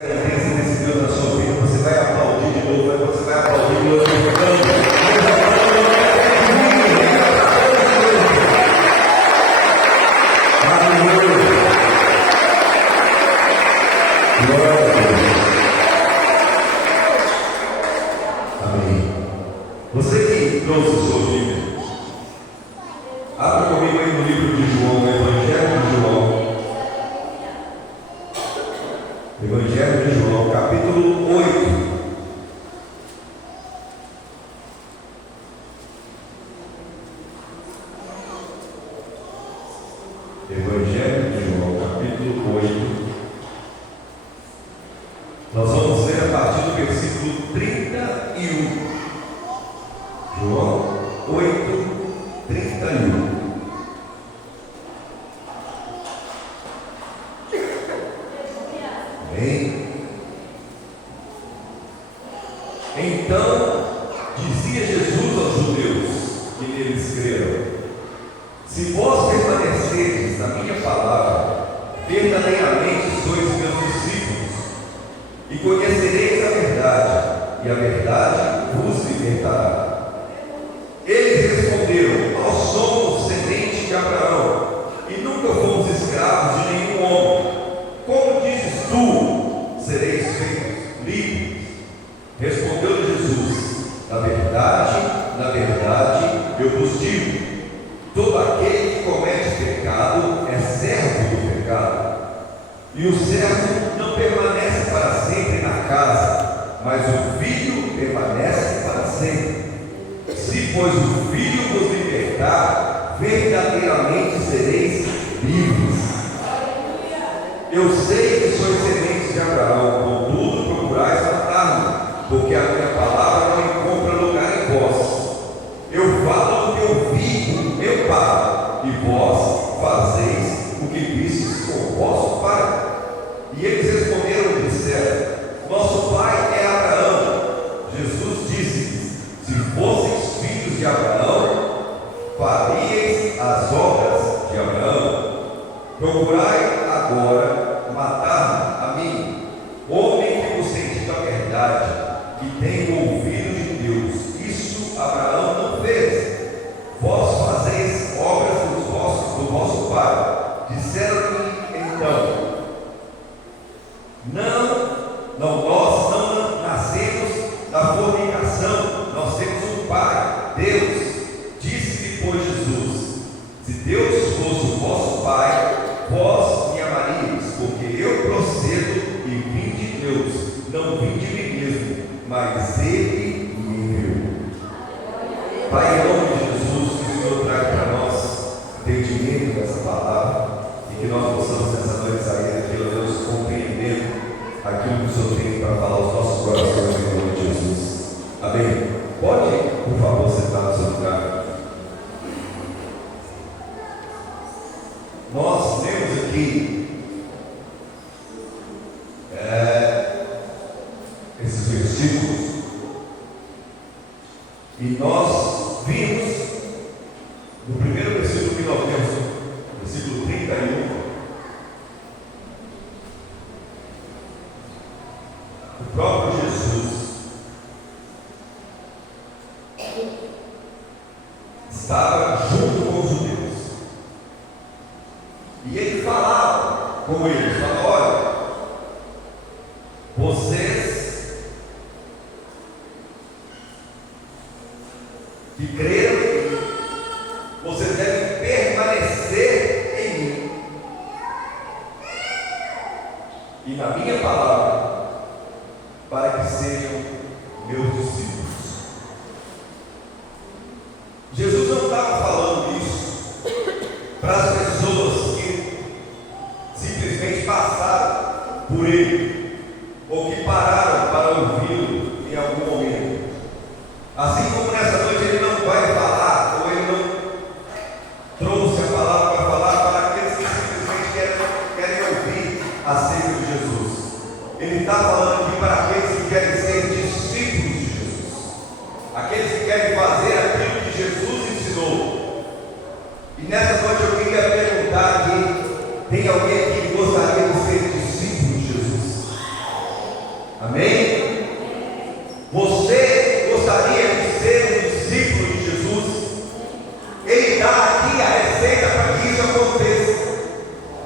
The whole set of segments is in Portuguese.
nesse Deus na sua vida, você vai aplaudir de novo, você vai aplaudir de novo. Amém. Você que trouxe o seu livro, abra comigo aí no livro de João, no Evangelho de João. Evangelho de João, capítulo 8. Evangelho de João, capítulo 8. Nós vamos ler a partir do versículo 31. João 8, 31. Amém? Então dizia Jesus aos judeus que neles creram: se vós permanecerdes na minha palavra, verdadeiramente sois meus discípulos, e conhecereis a verdade, e a verdade vos libertará. Eles responderam: nós somos semente de Abraão, e nunca fomos escravos de nenhum homem. Como dizes tu, sereis feitos livres? Respondeu Jesus: na verdade, eu vos digo, todo aquele que comete pecado é servo do pecado. E o servo não permanece para sempre na casa, mas o filho permanece para sempre. Se, pois, o filho vos libertar, verdadeiramente sereis livres. Eu sei que sois sementes de Abraão, contudo procurais matar-me, porque a minha palavra não encontra lugar em vós. Eu falo o que eu vi do meu Pai, e vós fazeis o que vistes com o vosso Pai. E eles responderam e disseram: nosso pai é Abraão. Jesus disse-lhes: se fosseis filhos de Abraão, faríeis as obras de Abraão. Procurai agora matar-me a mim, homem que vos tem dito a verdade, que tenho ouvido de Deus. Isso Abraão não fez. Vós fazeis obras do vosso pai. Disseram-lhe então: nós não nascemos da fornicação, nós temos um pai, Deus. Disse-lhe, pois, Jesus: se Deus fosse o vosso pai, vós me amaríeis, porque eu procedo e vim de Deus, não vim de mim mesmo, mas Ele me enviou. Pai, em nome de Jesus, que o Senhor traga para nós entendimento dessa palavra, e que nós possamos nessa noite sair daqui, ó Deus, compreendendo aquilo que o Senhor tem para falar aos nossos corações, em nome de Jesus. Amém? Pode, por favor, sentar no seu lugar. Nós lemos aqui esses versículos, e nós vimos no primeiro versículo que nós lemos, versículo 31, o próprio Jesus estava junto com os judeus. E ele falava com eles, falava: olha, vocês que creram em mim, vocês devem permanecer em mim e na minha palavra, para que sejam meus discípulos. Jesus não estava falando isso para as pessoas que simplesmente passaram por ele, ou que pararam para ouvi-lo em algum momento. Assim como nessa noite ele não vai falar, ou ele não trouxe a palavra para falar para aqueles que simplesmente querem ouvir acerca de Jesus. Ele está falando aqui para aqueles que querem ser discípulos de Jesus, aqueles que querem fazer aquilo que Jesus ensinou. E nessa noite eu queria perguntar aqui: tem alguém que gostaria de ser discípulo de Jesus? Amém? Você gostaria de ser um discípulo de Jesus? Ele dá aqui a receita para que isso aconteça.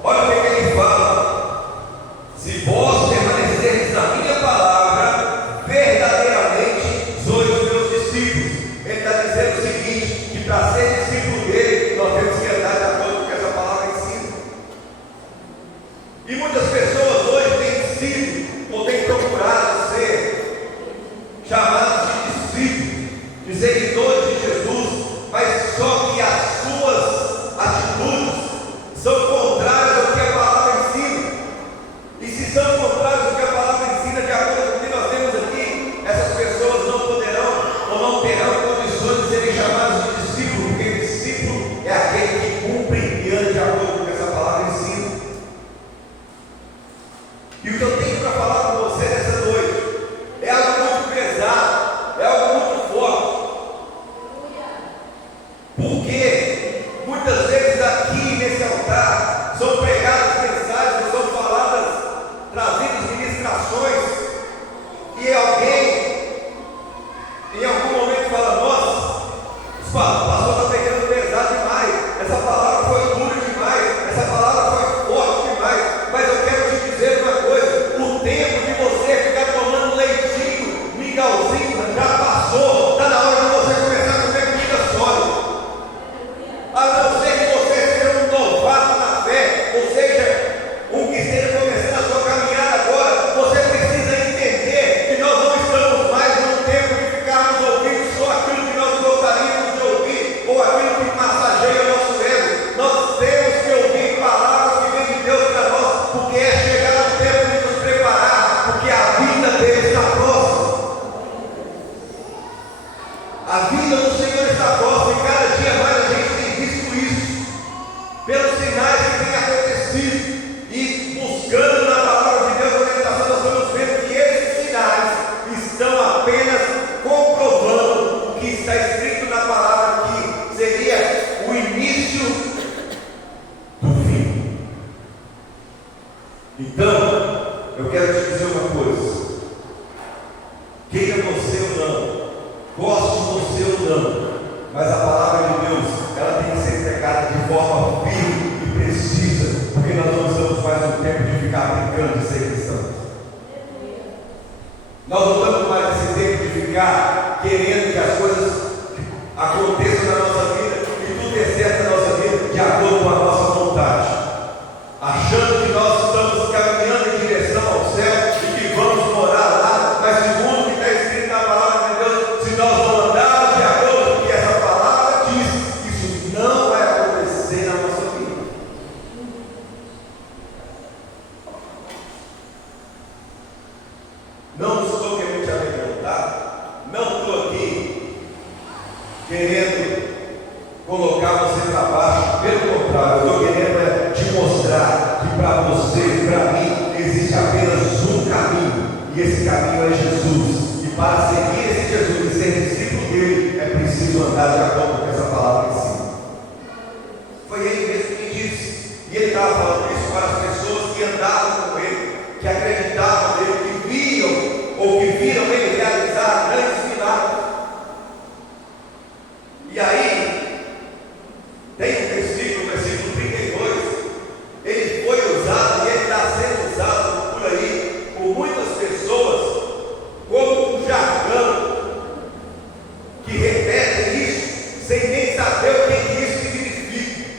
Olha o que ele fala: se vós permanecerdes na minha palavra, verdadeiramente sois meus discípulos. Ele está dizendo o seguinte: que para ser discípulo dele, nós temos que andar de acordo com o que essa palavra ensina. E muitas pessoas hoje têm sido ou têm procurado ser chamados de discípulos, de seguidores de Jesus, mas só que as suas atitudes são contrárias ao que a palavra ensina. E se são contrárias ao que a palavra ensina, de acordo com o que nós temos aqui, essas pessoas não poderão ou não terão condições de serem chamadas de discípulo, porque o discípulo é aquele que cumpre e anda de acordo com o que essa palavra ensina. E o que eu tenho para falar com você nessa noite é algo muito pesado, é algo muito forte. Porque muitas vezes aqui nesse altar são pregadas mensagens, são faladas, trazidas ministrações, e alguém em algum momento fala: nossa, o pastor está pegando pesado demais, essa palavra foi dura demais, essa palavra foi forte demais. Mas eu quero te dizer uma coisa: o tempo de você ficar tomando leitinho, mingauzinho, já passou. Está na hora de você começar a comer comida sólida. A não ser que você seja um novato na fé, ou seja, um que esteja começando a sua caminhada agora, você precisa entender que nós não estamos mais num tempo de ficarmos ouvindo só aquilo que nós gostaríamos de ouvir, ou aquilo que massageia o nosso ego. Nós temos que ouvir palavras que vêm de Deus para nós, porque é chegado o tempo de nos preparar, porque a vida dele está próxima. A vida do Senhor está próxima, e cada dia mais a gente tem visto isso, pelos sinais que têm acontecido, e buscando na palavra de Deus a orientação, nós estamos vendo que esses sinais estão apenas comprovando o que está escrito na palavra, que seria o início do fim. Então, eu quero te dizer uma coisa: queira você ou não, goste você ou não, mas a palavra de Deus, ela tem que ser pregada de forma firme e precisa, porque nós não estamos mais no tempo de ficar brincando de ser cristãos. Nós não estamos mais nesse tempo de ficar querendo que as coisas aconteçam na nossa vida e tudo dê certo na nossa vida de acordo com a nossa vontade, achando que nós estamos caminhando em direção ao céu e que vamos morar lá, mas segundo o que está escrito na palavra de Deus, se nós não andarmos de acordo com o que essa palavra diz, isso não vai acontecer na nossa vida. Não estou querendo te amedrontar, não estou aqui querendo colocar você para baixo, pelo contrário, eu estou querendo te mostrar que para você e para mim existe apenas um caminho, e esse caminho é Jesus. E para seguir esse Jesus e ser discípulo dele, é preciso andar de acordo com essa palavra em cima. Foi ele mesmo que disse, e ele estava falando isso para as pessoas que andavam com ele, que acreditavam nele, que viam ou que viram ele realizar grandes milagres. E aí, tem um versículo, versículo 32, ele foi usado e ele está sendo usado por aí, por muitas pessoas, como um jargão, que repetem isso, sem nem saber o que isso significa.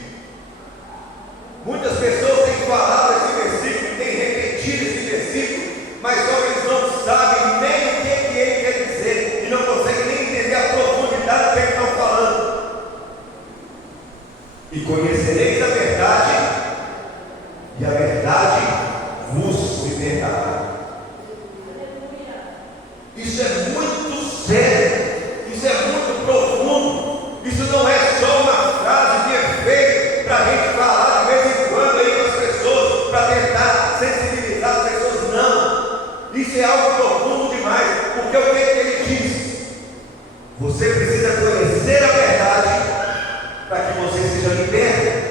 Muitas pessoas têm falado esse versículo, têm repetido esse versículo, mas só eles não sabem nem o que ele quer dizer, e não conseguem nem entender a profundidade do que eles estão falando. E conhecereis a verdade, e a verdade vos libertará. Isso é muito sério, isso é muito profundo, isso não é só uma frase de efeito para a gente falar de vez em quando aí com as pessoas, para tentar sensibilizar as pessoas, não. Isso é algo profundo demais, porque o que ele diz? Você precisa conhecer a verdade para que você seja liberto.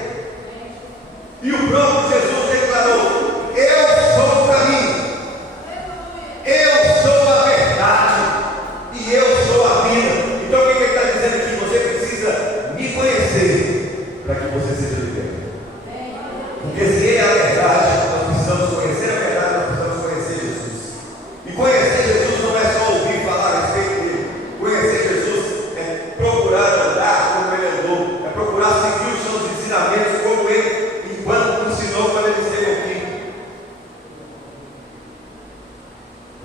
E o próprio Jesus declarou: eu sou o caminho, eu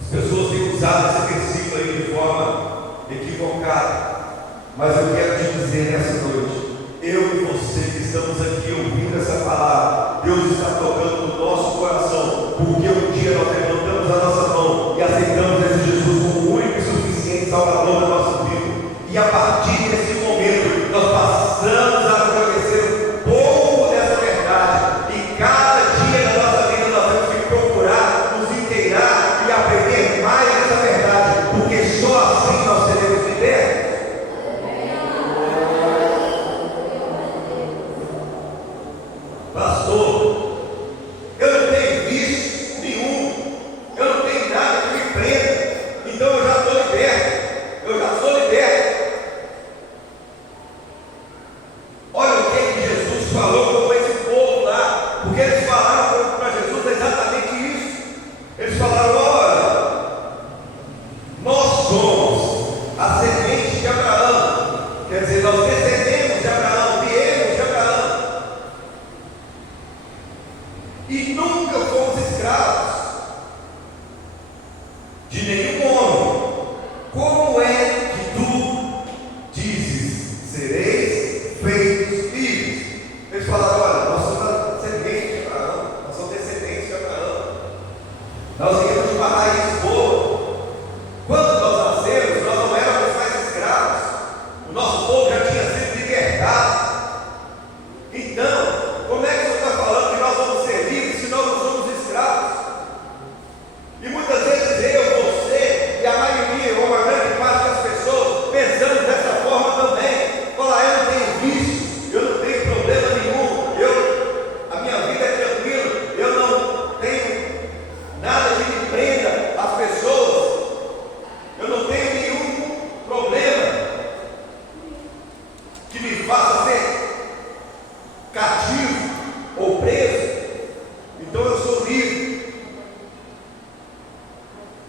As pessoas têm usado esse versículo aí de forma equivocada, mas eu quero te dizer nessa noite, eu e você que estamos aqui ouvindo essa palavra, Deus está tocando no nosso coração, porque um dia nós levantamos a nossa mão e aceitamos esse Jesus como o único e suficiente Salvador da nossa vida, e a partir desse momento nós passamos a conhecer um pouco dessa verdade, e cada dia da nossa vida nós temos que procurar nos inteirar e aprender mais dessa verdade, porque só assim nós seremos libertos. Pastor, eu não tenho vício nenhum, eu não tenho nada que me prenda, então eu já estou liberto, eu já sou liberto. Olha o que Jesus falou com esse povo lá, porque eles falaram para Jesus exatamente isso. Eles falaram: olha, nós somos a semente de Abraão, quer dizer, nós descendemos de Abraão, viemos de Abraão, e nunca fomos escravos de nenhum homem. Como é que tu dizes, sereis feitos filhos? Eles falaram: olha, nós somos descendentes de Abraão, nós somos descendentes de Abraão, nós viemos de uma raiz boa. Quando nós nascemos, nós não éramos mais escravos, o nosso povo já tinha sido libertado. Então, como é que você está falando que nós vamos ser livres se nós não somos escravos? E muitas vezes eu, você e a maioria, ou uma grande parte das pessoas, pensamos dessa forma também. Falar: eu não tenho vício, eu não tenho problema nenhum, a minha vida é tranquila, eu não tenho nada que me prenda às pessoas, eu não tenho nenhum problema que me faça ser cativo ou preso, então eu sou livre.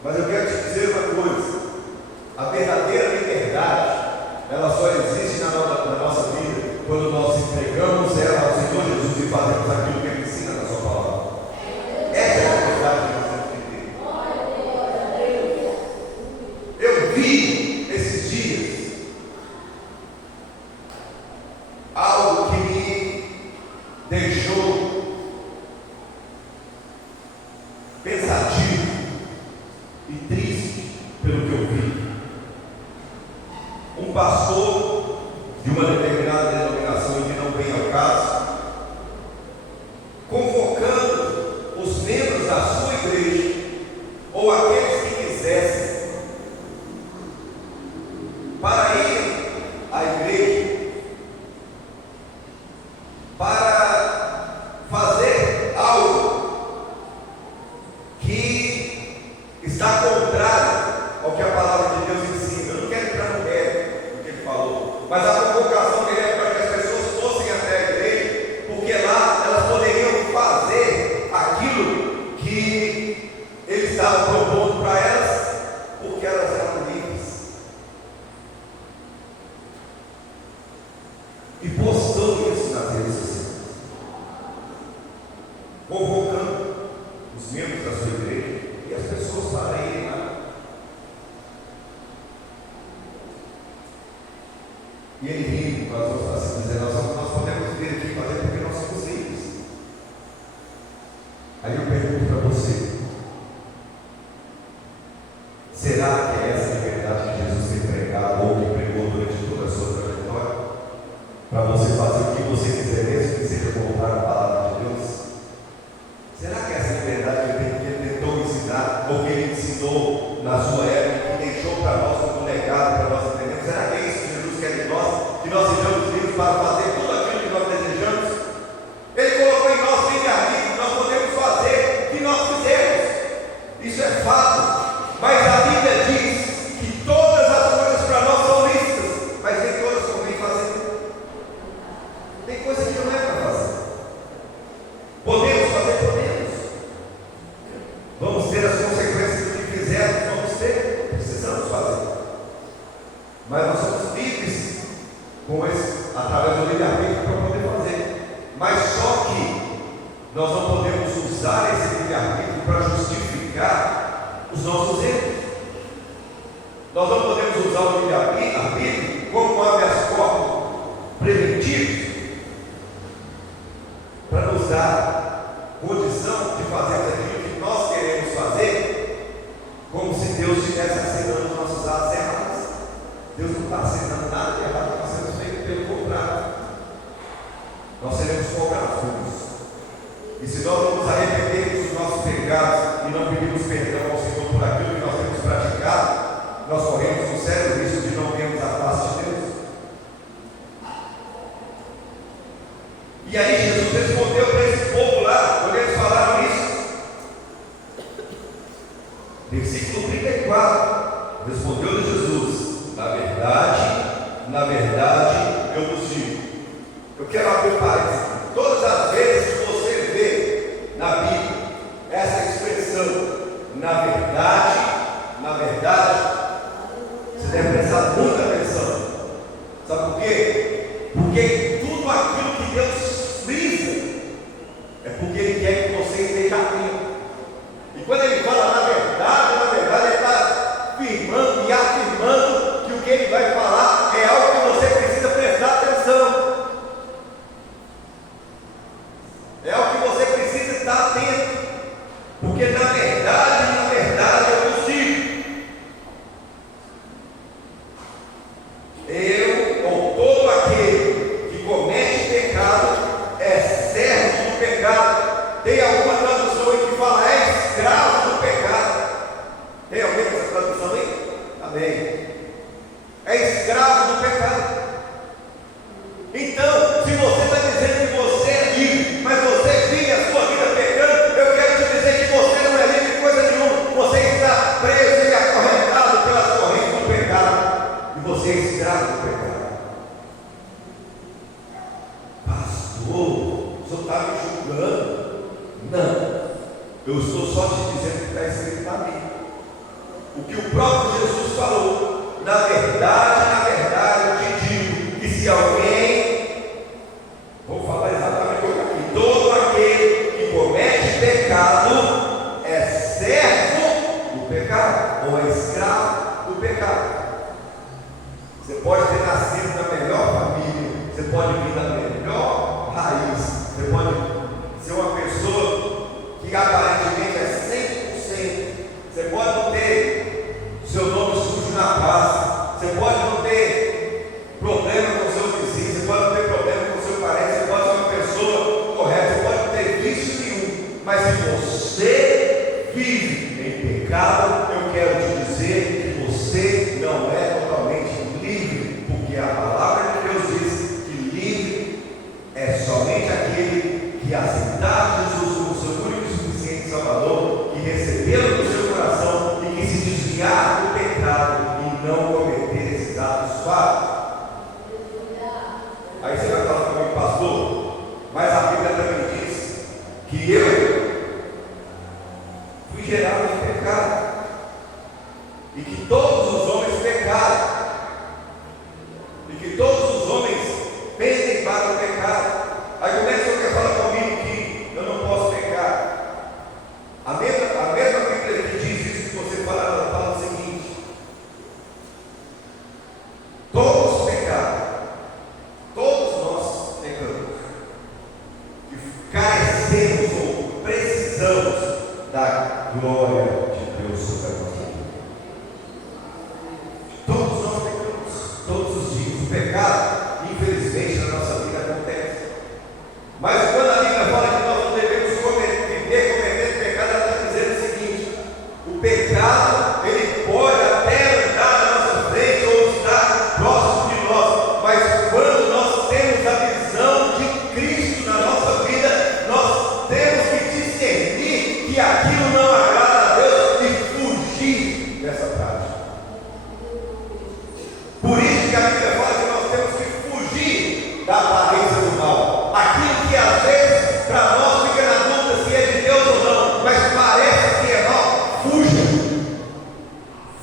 Mas eu quero te dizer uma coisa: a verdadeira liberdade, ela só existe na nossa vida quando nós entregamos ela ao Senhor Jesus e fazemos aquilo que Ele ensina na sua palavra. Essa é a liberdade que nós temos que ter. Eu vi esses dias algo que me deixou pensativo e triste pelo que eu vi. Um pastor de uma determinada denominação, que não vem ao caso, convocando os membros da sua igreja, ou aqueles que quisessem, para irem à igreja, para fazer algo que está contrário ao que a palavra de Deus ensina. Eu não quero entrar no mérito do que ele falou, mas a convocação dele é para que as pessoas fossem até a igreja, porque lá elas poderiam fazer aquilo que ele estava propondo para elas, porque elas eram livres. E postou isso nas redes sociais, convocando os membros da sua igreja e as pessoas para irem lá. E ele rindo, nós vamos assim dizer: nós podemos vir aqui fazer porque nós somos livres. Aí eu pergunto para você: será que é essa liberdade que Jesus tem pregado ou que pregou durante toda a sua trajetória? Para você fazer o que você quiser, mesmo que seja colocar a palavra de Deus? Será que é essa liberdade que ele tentou ensinar, ou que ele ensinou na sua época, que deixou para nós como legado, para nós entendermos? Será que é isso que Jesus quer de nós? Que nós sejamos livres para fazer tudo aquilo que nós desejamos? Ele colocou em nós livre-arbítrio, nós podemos fazer o que nós quisermos. Isso é fato. Mas a Bíblia diz que todas as coisas para nós são lícitas, mas nem todas convém fazer. Tem coisa que não é para fazer. Podemos fazer, podemos. Vamos ter as consequências do que fizermos, vamos ter. os nossos erros. Nós não podemos usar o livre-arbítrio como um habeas corpus preventivo para nos dar condição de fazermos aquilo que nós queremos fazer, como se Deus estivesse assinando nossos atos errados. Deus não está assinando nada de errado que nós temos feito, pelo contrário. Nós seremos cobrados. E se nós não nos arrependermos dos nossos pecados e não pedirmos perdão ao Senhor por aquilo que nós temos praticado, nós corremos um sério risco de não vermos a face de Deus. E aí Jesus respondeu para esse povo lá, quando eles falaram isso. Versículo 34. Respondeu-lhe Jesus: na verdade, eu vos digo. Eu quero abrir parênteses. Todas as vezes que você vê na Bíblia essa expressão, na verdade, você deve prestar muita atenção. Sabe por quê? Porque tudo aquilo que Deus frisa é porque Ele quer que você esteja atento. E quando Ele fala na verdade, Ele está afirmando e afirmando que o que Ele vai falar é algo que você precisa prestar atenção. É algo que você precisa estar atento. Porque na verdade eu vos digo. Ou todo aquele que comete pecado é servo do pecado. Tem alguma tradução aí que fala é escravo do pecado? Tem alguém com essa tradução aí? Amém. É escravo do pecado. Então, se você está dizendo que você é livre, mas você vive a sua vida pecando, eu quero te dizer que você não é livre de coisa nenhuma. Você está preso e acorrentado pelas correntes do pecado. E você é escravo do pecado. Pastor, o senhor está me julgando? Não. Eu estou só te dizendo que está escrito na Bíblia. O que o próprio Jesus falou. Na verdade, eu te digo que se alguém, vou falar exatamente o que aqui, todo aquele que comete pecado é servo do pecado, ou é escravo do pecado. Você pode ter nascido na melhor família, você pode vir da melhor raiz, você pode ser uma pessoa que aparentemente é 100%, você pode não ter seu nome sujo na praça, você pode não ter problema com seu vizinho, você pode não ter problema com seu parente, você pode ser uma pessoa correta, você pode não ter vício nenhum, mas se você vive em pecado, eu quero te dizer que você não é totalmente livre, porque a palavra de Deus diz que livre é somente aquele que aceitar Jesus como seu único e suficiente Salvador, que recebeu no seu coração e que se desviar do pecado e não cometer esses atos falhos. Aí você vai falar comigo, pastor, mas a Bíblia também diz que eu fui gerado em pecado e que todos os homens pecaram e que todos os homens pendem para o pecado. Aí como é que o senhor quer falar comigo que eu não posso pecar? A mesma Bíblia que diz isso que você fala o seguinte: todos pecaram, todos nós pecamos e carecemos ou precisamos da glória de Deus sobre a nossa vida. Todos nós pecamos, todos os dias. O pecado, infelizmente, na nossa vida acontece. Mas quando a Bíblia fala que nós não devemos viver cometendo pecado, ela está dizendo o seguinte: o pecado, ele pode até andar na nossa frente ou estar próximo de nós, mas quando nós temos a visão de Cristo na nossa vida, nós temos que discernir que aquilo não agrada a Deus e fugir dessa prática. Por isso que a Bíblia fala que nós temos que fugir da aparência do mal. Aquilo que às vezes para nós fica na dúvida se é de Deus ou não, mas parece que é mal, fuja.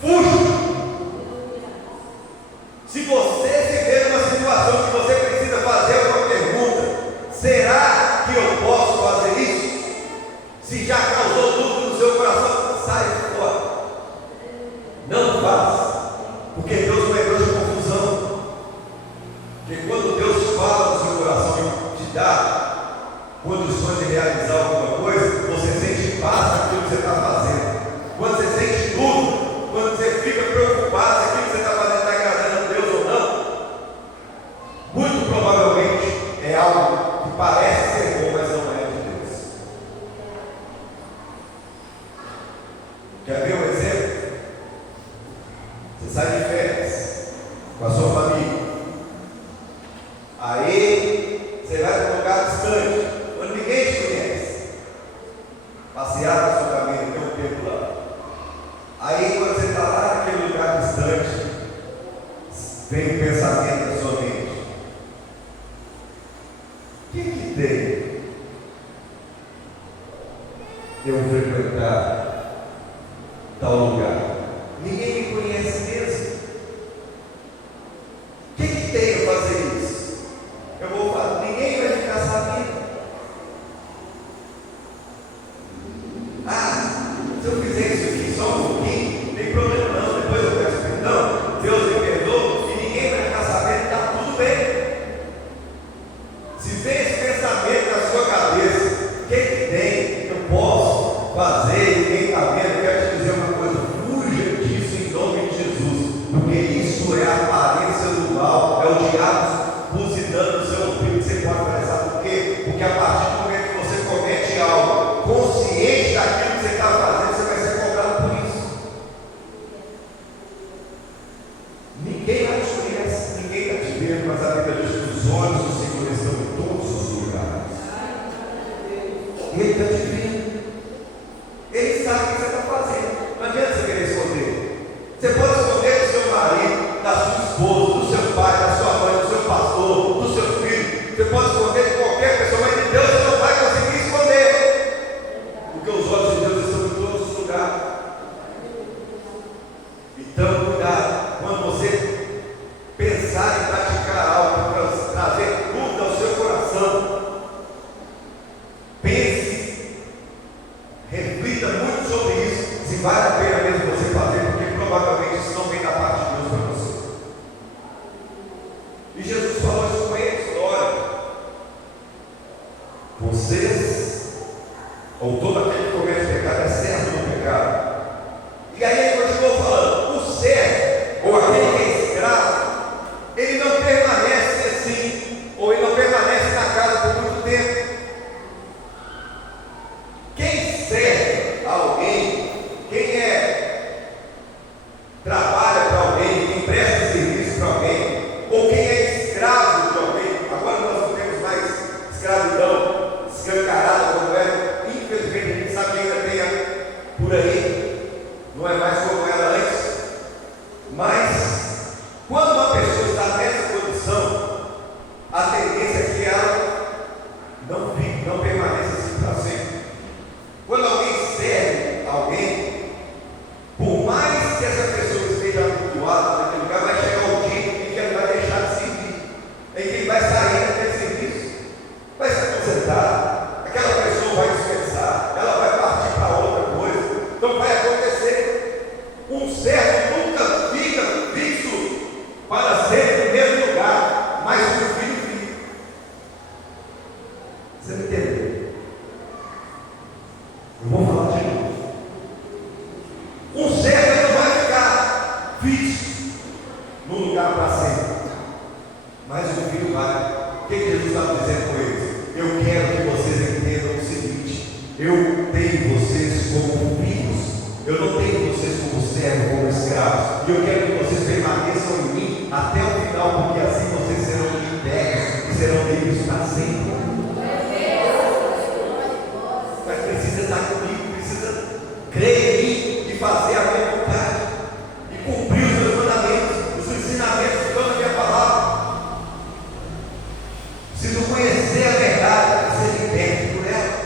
Fuja. Se você se vê numa situação que você precisa fazer uma pergunta: será que eu posso fazer isso? Se já causou dúvida no seu coração, sai fora. Você sai de férias com a sua família. Aí você vai para um lugar distante, onde ninguém te conhece. Passear com a sua família, tem um tempo lá. Aí quando você está lá naquele lugar distante, vem o pensamento da sua mente. O que tem eu frequentar tal lugar? Ninguém me conhece mesmo. O que tem eu fazer isso? Eu vou fazer, ninguém vai ficar sabendo. Se eu fizer isso aqui só um pouquinho, não tem problema não, depois eu peço perdão, Deus me perdoa e ninguém vai ficar sabendo, está tudo bem. Se vem esse pensamento na sua cabeça, o que tem? Eu posso fazer, ninguém está vendo. Eu quero te dizer uma coisa: fuja disso em nome de Jesus, porque isso é a aparência do mal, é o diabo buzinando no seu ouvido. Você pode fazer, sabe por quê? Porque a partir do momento que você comete algo consciente daquilo que você está fazendo, você vai ser cobrado por isso. Ninguém vai te conhece, ninguém está te vendo, mas a Bíblia diz que os olhos do Senhor estão em todos os lugares. Ele está te vendo. Ele sabe o que você está fazendo. Não adianta você querer esconder. Você pode esconder do seu marido, da sua esposa, do seu pai, da sua mãe, do seu pastor, do seu filho. Você pode esconder de qualquer pessoa, mas de Deus você não vai conseguir esconder. Porque os olhos de Deus estão em todos os lugares. Então, cuidado. Quando você pensar em praticar algo para trazer dúvida ao seu coração, pense, reflita muito sobre isso, se vale a pena mesmo você fazer, porque provavelmente isso não vem da parte de Deus para você. E Jesus falou isso com eles: olha, vocês, ou todo aquele que comete pecado, é servo do pecado. E aí ele continuou falando: o servo, ou aquele que é escravo, ele não permanece assim, ou ele não permanece na casa por muito tempo. Quem serve a alguém, quem trabalha para alguém, quem presta serviço para alguém, ou quem é escravo de alguém, agora nós não temos mais escravidão escancarada como era, infelizmente a gente sabe que ainda tem por aí, não é mais como era antes, mas quando uma pessoa está nessa condição, a tendência é que ela não permaneça assim para sempre. Quando alguém serve alguém, por mais que essa pessoa esteja habituada naquele lugar, vai chegar um dia em que ela vai deixar de servir, em que ele vai sair daquele serviço, vai se aposentar, aquela pessoa vai dispensar, ela vai partir para outra coisa. Então vai acontecer. Um servo nunca fica fixo para sempre no mesmo lugar, mas o filho fica. Você me entendeu? Eu vou falar de novo. Um servo não vai ficar fixo no lugar para sempre, mas o filho vai. O que Jesus está dizendo com eles? Eu quero que vocês entendam o seguinte: eu tenho vocês como filhos, eu não tenho vocês como servos, como escravos, e eu quero que vocês permaneçam em mim até o final, porque assim vocês serão libertos e serão livres para sempre. Mas precisa estar comigo, precisa crer em mim e fazer a minha vontade e cumprir os meus mandamentos, os ensinamentos que estão na minha palavra. Preciso conhecer a verdade para ser liberto por ela.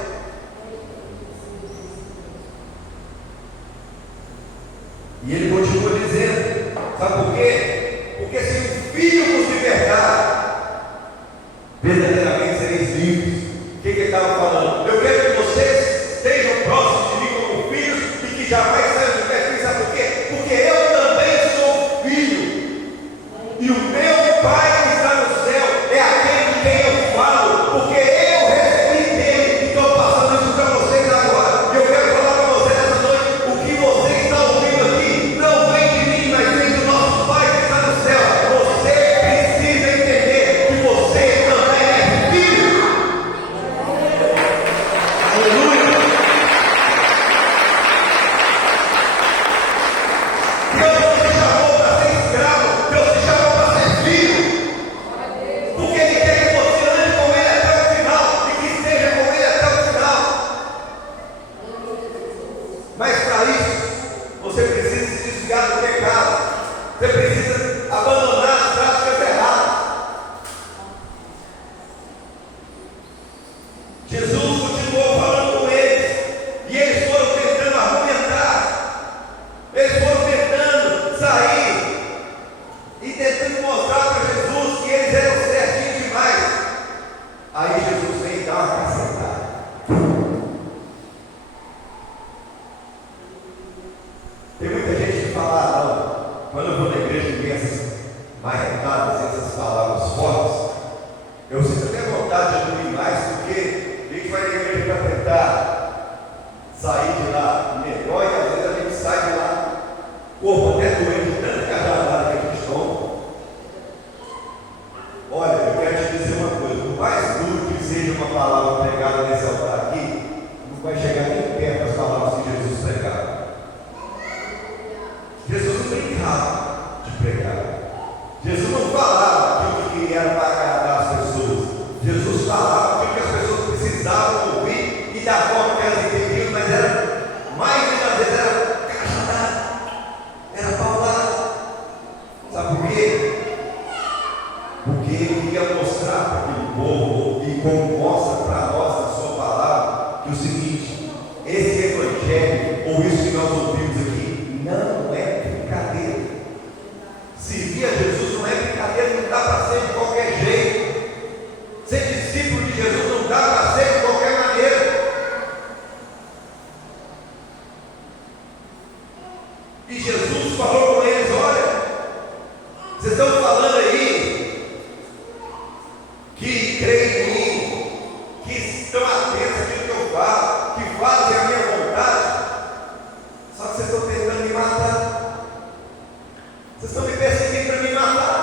E ele continua dizendo, sabe por quê? Porque se o Filho nos libertar, verdadeiramente sereis livres. O que ele estava falando? Eu quero que vocês estejam próximos de mim como filhos e que jamais saiam de perto de mim. Sabe por quê? Porque eu também sou filho. E o meu Pai que está no céu é aquele de quem eu falo, porque eu recebi dele. Estou passando isso para vocês agora. E eu quero falar para vocês essa noite: o que você está ouvindo aqui não vem de mim, mas vem do nosso Pai que está no céu. Você precisa entender que você também é filho. Você precisa abandonar as práticas erradas. Jesus continuou falando com eles, e eles foram tentando argumentar, eles foram tentando sair e tentando mostrar para Jesus que eles eram certinhos demais. Aí Jesus vem dar uma cacetada. Tem muita gente que fala, não, quando eu vou na igreja e vi essas marretadas, essas palavras fortes, eu sinto até vontade de dormir mais, porque a gente vai na igreja para tentar sair de lá melhor, e às vezes a gente sai de lá, corpo até doente, de tanta cajadada que a gente toma. Olha, eu quero te dizer uma coisa, por mais duro que seja uma palavra pregada nesse altar aqui, não vai chegar nem perto das palavras que Jesus pregava. Jesus não brincava de pregar. Jesus não falava aquilo que era para agradar as pessoas. Jesus falava aquilo que as pessoas precisavam ouvir e da forma que elas entendiam, mas era, mais das vezes, era cajadada, era paulada. Sabe por quê? Porque ele ia mostrar para aquele povo, e como mostra para nós na sua palavra, que o seguinte: esse evangelho, ou isso que nós ouvimos aqui, não é brincadeira. Seguir a Jesus não é brincadeira, não dá para ser de qualquer jeito. Ser discípulo de Jesus não dá para ser de qualquer maneira. E Jesus falou com eles: olha, vocês estão falando aí que creem em mim, que estão atentos àquilo que eu falo, que fazem a minha vontade, só que vocês estão tentando me matar. Vocês estão me perseguindo para me matar.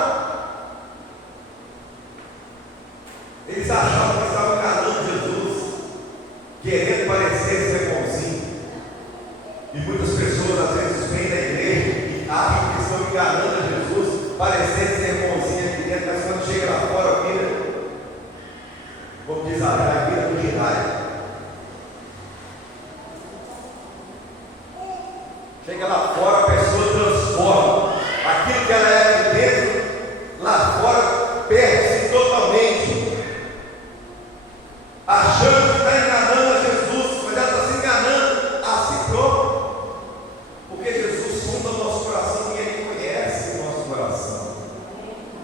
Eles achavam que estavam enganando Jesus, querendo parecer ser bonzinho. E muitas pessoas às vezes vêm na igreja e acham que estão enganando a Jesus, parecendo ser bonzinho aqui dentro, mas quando chega lá fora, vira, como diz a Jai, vira do girai. Chega lá fora, a pessoa transforma. Aquilo que ela é aqui dentro, lá fora, perde-se totalmente, achando que está enganando a Jesus, mas ela está se enganando a si própria, porque Jesus sonda o nosso coração e Ele conhece o nosso coração.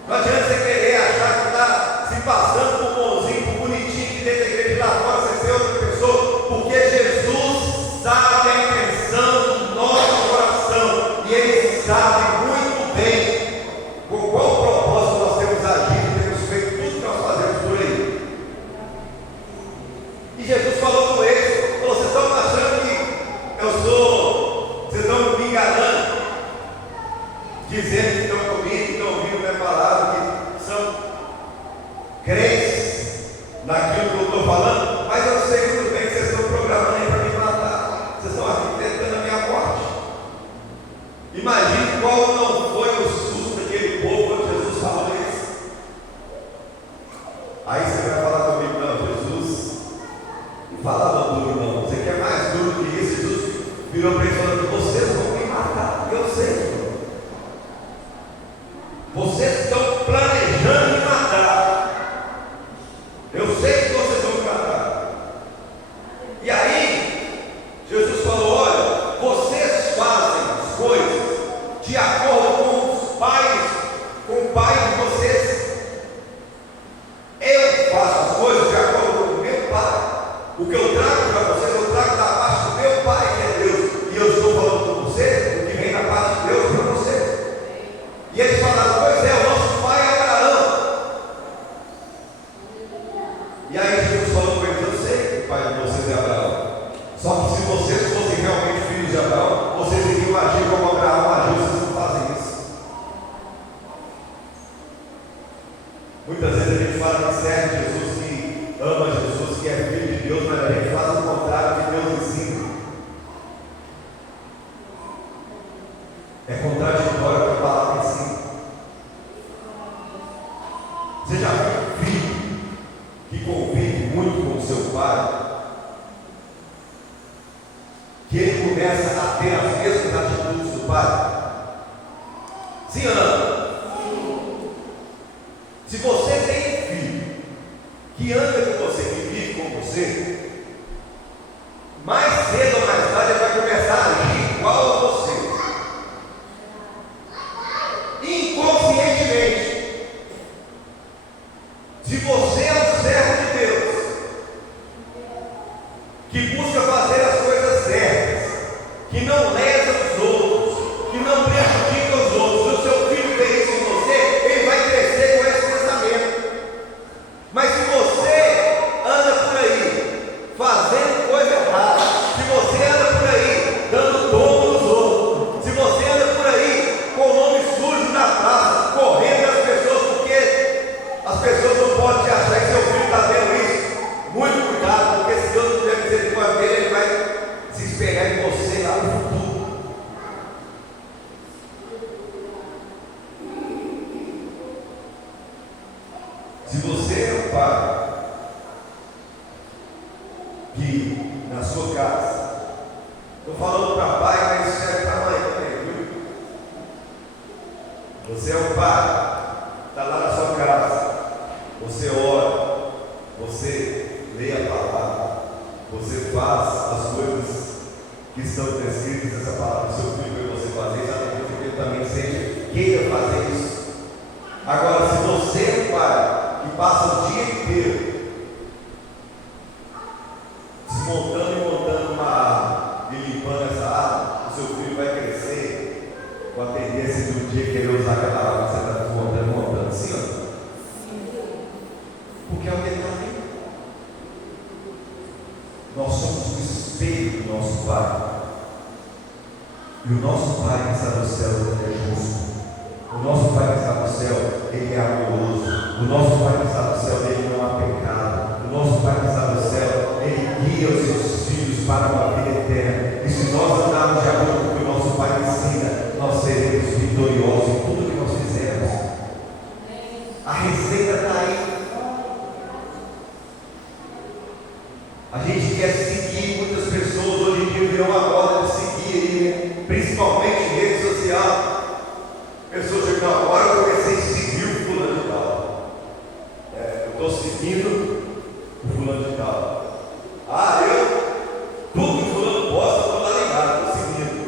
Não adianta você querer achar que está se passando por bonzinho, por bonitinho, que dentro da igreja, lá fora você ser outra pessoa, porque Jesus sabe a intenção do nosso coração, e Ele sabe muito bem com qual propósito nós temos agido e temos feito tudo que nós fazemos por aí. E Jesus falou com eles, falou: vocês estão achando que eu sou, vocês estão me enganando, dizendo que estão comigo, que estão ouvindo minha palavra, que são crentes naquilo que eu estou falando, mas eu sei muito bem que vocês estão programando aí para me matar, vocês estão aqui tentando a minha morte. Imagine qual não foi o susto daquele povo quando Jesus falou isso. Aí você vai falar comigo: não, Jesus não falava duro, não. Você quer mais duro que isso? Jesus virou para ele falando: vocês vão me matar, eu sei, Senhor. Vocês estão planejando me matar. Eu sei que vocês vão me matar. E aí, Jesus falou: olha, vocês fazem as coisas de acordo com os pais, com o pai de vocês. Eu faço as coisas de acordo com o meu pai. O que eu trago para vocês, eu trago da parte do meu pai, que é Deus. E eu estou falando com vocês o que vem da parte de Deus para vocês. E eles falaram: pois é, o nosso pai é Abraão. E aí Jesus falou com eles: eu sei que o pai de vocês é Abraão. Só que se vocês fossem realmente filhos de Abraão, vocês iriam agir como Abraão agiu. Vocês não fazem isso. Muitas vezes a gente fala que serve Jesus, que ama Jesus, que é filho de Deus, mas a gente faz o contrário que Deus ensina. É contraditório com a palavra ensina. Você já viu um filho que convive muito com o seu pai, que ele começa a ter as mesmas atitudes do pai? Sim ou Você é um pai, está lá na sua casa, você ora, você lê a palavra, você faz as coisas que estão descritas nessa palavra do seu filho para você fazer, exatamente porque ele também seja, queira fazer isso. Agora, se você é um pai que passa o dia inteiro desmontando e montando uma árvore e limpando essa árvore, o seu filho vai crescer com a tendência de um dia querer usar aquela árvore que você está desmontando e montando, sim ou não? Porque é o que ele está vendo. Nós somos o espelho do nosso Pai. E o nosso Pai que está no céu, ele é justo. O nosso Pai que está no céu, ele é amoroso. O nosso Pai que está no céu, ele não há pecado. O nosso Pai que está no céu, ele guia os seus filhos para uma vida eterna. E se nós andarmos de acordo com o que o nosso Pai ensina, nós seremos vitoriosos em tudo que nós fizermos. A receita está aí. A gente quer seguir, muitas pessoas hoje em dia virou uma moda de seguir, principalmente em rede social. Pessoas dizem, não, agora eu comecei a seguir o fulano de tal. Eu estou seguindo o fulano de tal. Tudo que o fulano posta, eu estou lá ligado, estou seguindo.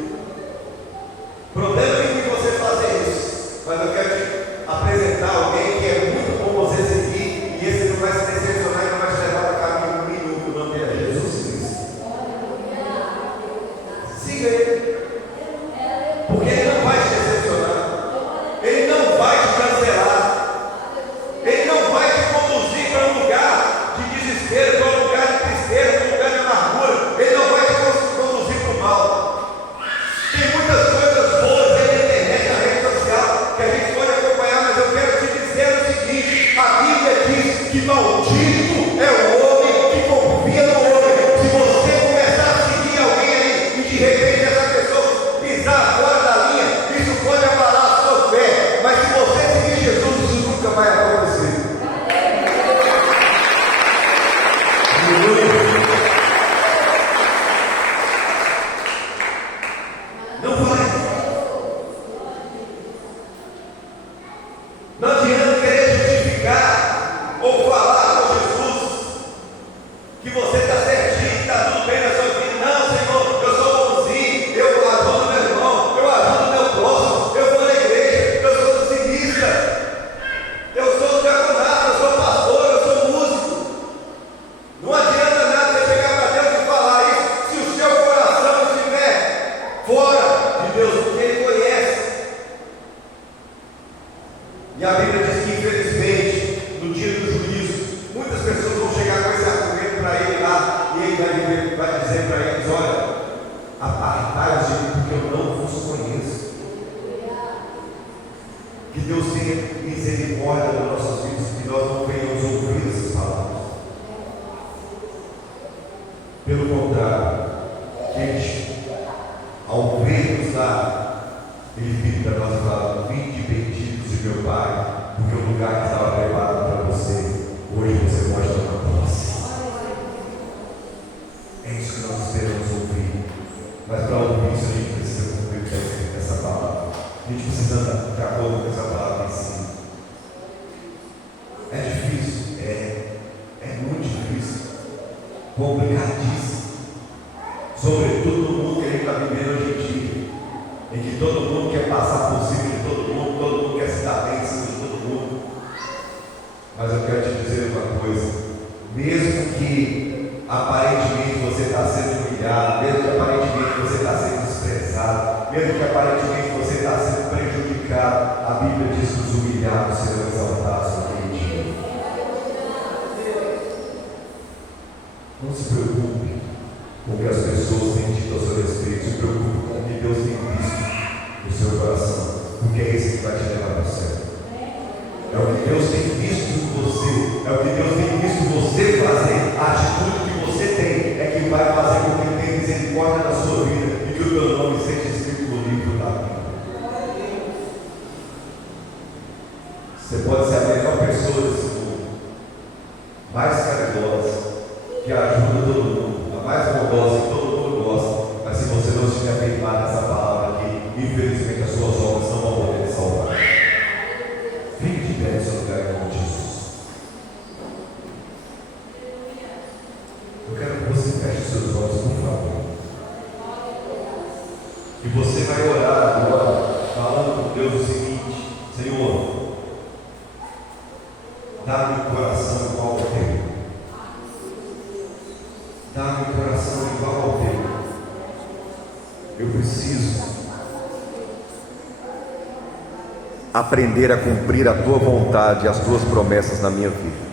O problema é que você fazer isso, mas eu quero te apresentar alguém que é muito bom você seguir, e esse não vai se decepcionar e não vai te levar para caminho nenhum, o nome é Jesus Cristo. Siga ele, porque ele não vai te decepcionar. Ele não vai te cancelar. Ele não vai te conduzir para um lugar de desespero, para um lugar de tristeza, para um lugar de amargura. Ele não vai te conduzir para o mal. Tem muitas coisas boas aí na internet, na rede social, que a gente pode acompanhar, mas eu quero te dizer o seguinte: a Bíblia diz que maldito é o homem que confia no homem. Se você começar a seguir alguém aí e de repente essa pessoa pisar fora da linha, isso pode abalar a sua fé. Mas se você seguir Jesus, isso nunca vai acontecer. Não vai. Não adianta querer justificar ou falar com Jesus que você está certinho, que está tudo bem na sua vida. Não, Senhor, eu sou bonzinho, eu ajudo meu irmão, eu ajudo meu próximo, eu vou na igreja, eu sou dizimista, eu sou diaconato, eu sou pastor, eu sou músico. Não adianta nada você chegar para Deus e falar isso se o seu coração estiver fora de Deus, porque Ele conhece. E a Bíblia diz que, infelizmente, no dia do juízo, muitas pessoas vão chegar com esse argumento para ele lá, e ele vai dizer para eles: olha, apartai-vos de mim, porque eu não vos conheço. Que Deus tenha misericórdia das nossas vidas, que nós não venhamos ouvir essas palavras. Pelo contrário, gente, ao ver-nos lá, ele pediu para nós falar: vinde benditos de meu Pai, porque o lugar que estava preparado para você, hoje você pode tomar posse. É isso que nós esperamos ouvir. Mas para ouvir isso, a gente precisa cumprir essa palavra. A gente precisa andar de acordo com essa palavra em si. É difícil? É muito difícil. Complicadíssimo. Sobretudo no mundo que a gente está vivendo hoje em dia, em que todo mundo quer passar por cima de todo mundo quer se dar bem em cima de todo mundo. Mas eu quero te dizer uma coisa: mesmo que aparentemente você está sendo humilhado, mesmo que aparentemente você está sendo desprezado, mesmo que aparentemente você está sendo prejudicado, a Bíblia diz que os humilhados serão exaltados naquele dia. Não se preocupe com o que as pessoas têm dito a seu respeito, se preocupe com o que Deus tem visto no seu coração, porque é esse que vai te levar para o céu. É o que Deus tem visto em você, é o que Deus tem visto você fazer. A atitude que você tem é que vai fazer com que Ele tenha misericórdia da sua vida e que o teu nome seja escrito no livro da vida. Você pode ser a melhor pessoa desse mundo, mais caridosa, que ajuda todo mundo, a mais bondosa que todo mundo gosta, mas se você não estiver firmado nessa palavra aqui, infelizmente as suas obras não vão poder salvar. aprender a cumprir a tua vontade e as tuas promessas na minha vida.